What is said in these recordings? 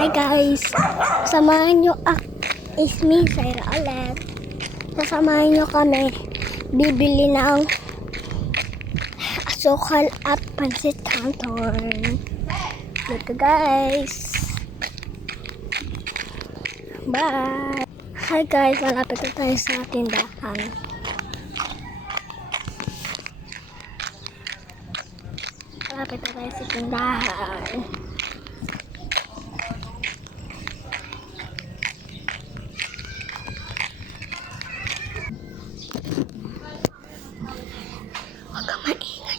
Hi guys! Samahan nyo is me, Sarah ulit. Sasamahan nyo kami bibili ng asukal at pansit canton. Let's go guys! Bye! Hi guys! Malapit na tayo sa tindahan. Malapit na tayo sa tindahan. Huwag ka maingay.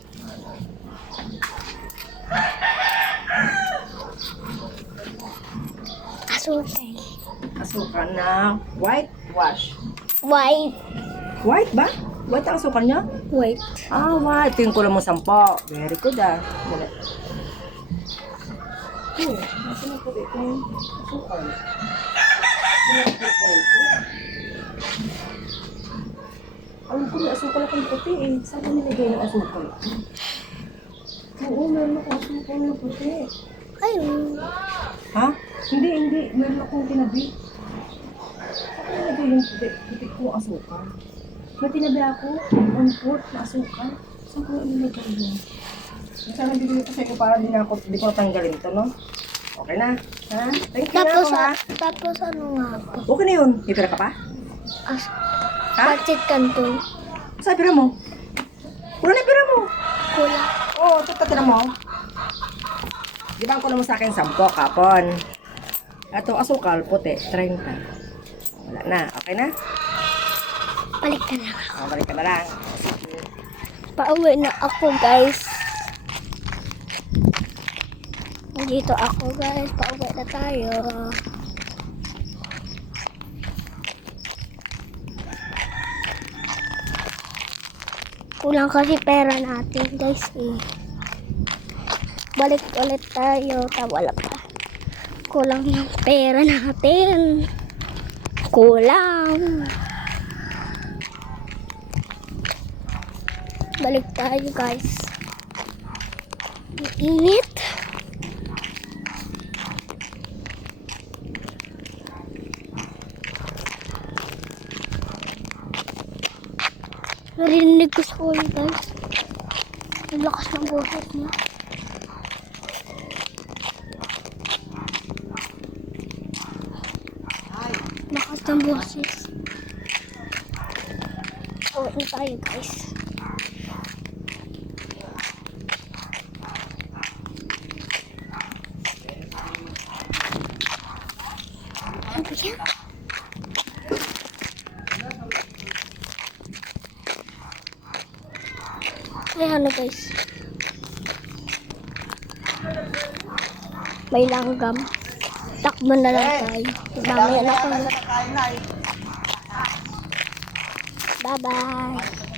Asukal. Asukal na whitewash. White. White ba? White ang asukal niya? White. Ah, white. Tingin ko lang mo 10. Very good ah. Dali. Oh, nasa na po itong asukal. Alam ko na asukal akong puti eh. Saan ko nilagay ng asukal? Oo, meron akong asukal na puti. Ayun. Ha? Hindi. Meron akong tinabi. Saan ko nilagay yung puti kong asukal? May tinabi ako, 1/4 na asukal. Saan ko nilagay yun? Sana bibili ko sa inyo para di ko natanggalin ito, no? Okay na. Ha? Thank you Tapos, na, ha? tapos ano nga po? Okay na yun. May pera ka pa? Ha? Pansit canton. Saan pera mo? Wala na yung pera mo. Kulang. Oo, ito tira mo. Di ba ko na mo sa akin 10 kapon? Ito asukal, puti, 30. Wala na. Okay na? Balik ka lang. Balik ka na lang. Pauwi na ako guys. Nandito ako guys. Pauwi na tayo. Kulang kasi pera natin guys eh. Balik ulit tayo. Wala pa. Kulang yung pera natin. Kulang. Balik tayo guys. Ang init. Narinig ko sa kuya guys. Ang lakas ng boses niya. Lakas ng boses. Uwi tayo guys. Ano yan? Ay, ano guys? May langgam. Takbo na lang tayo. Mamaya na ako. Bye-bye.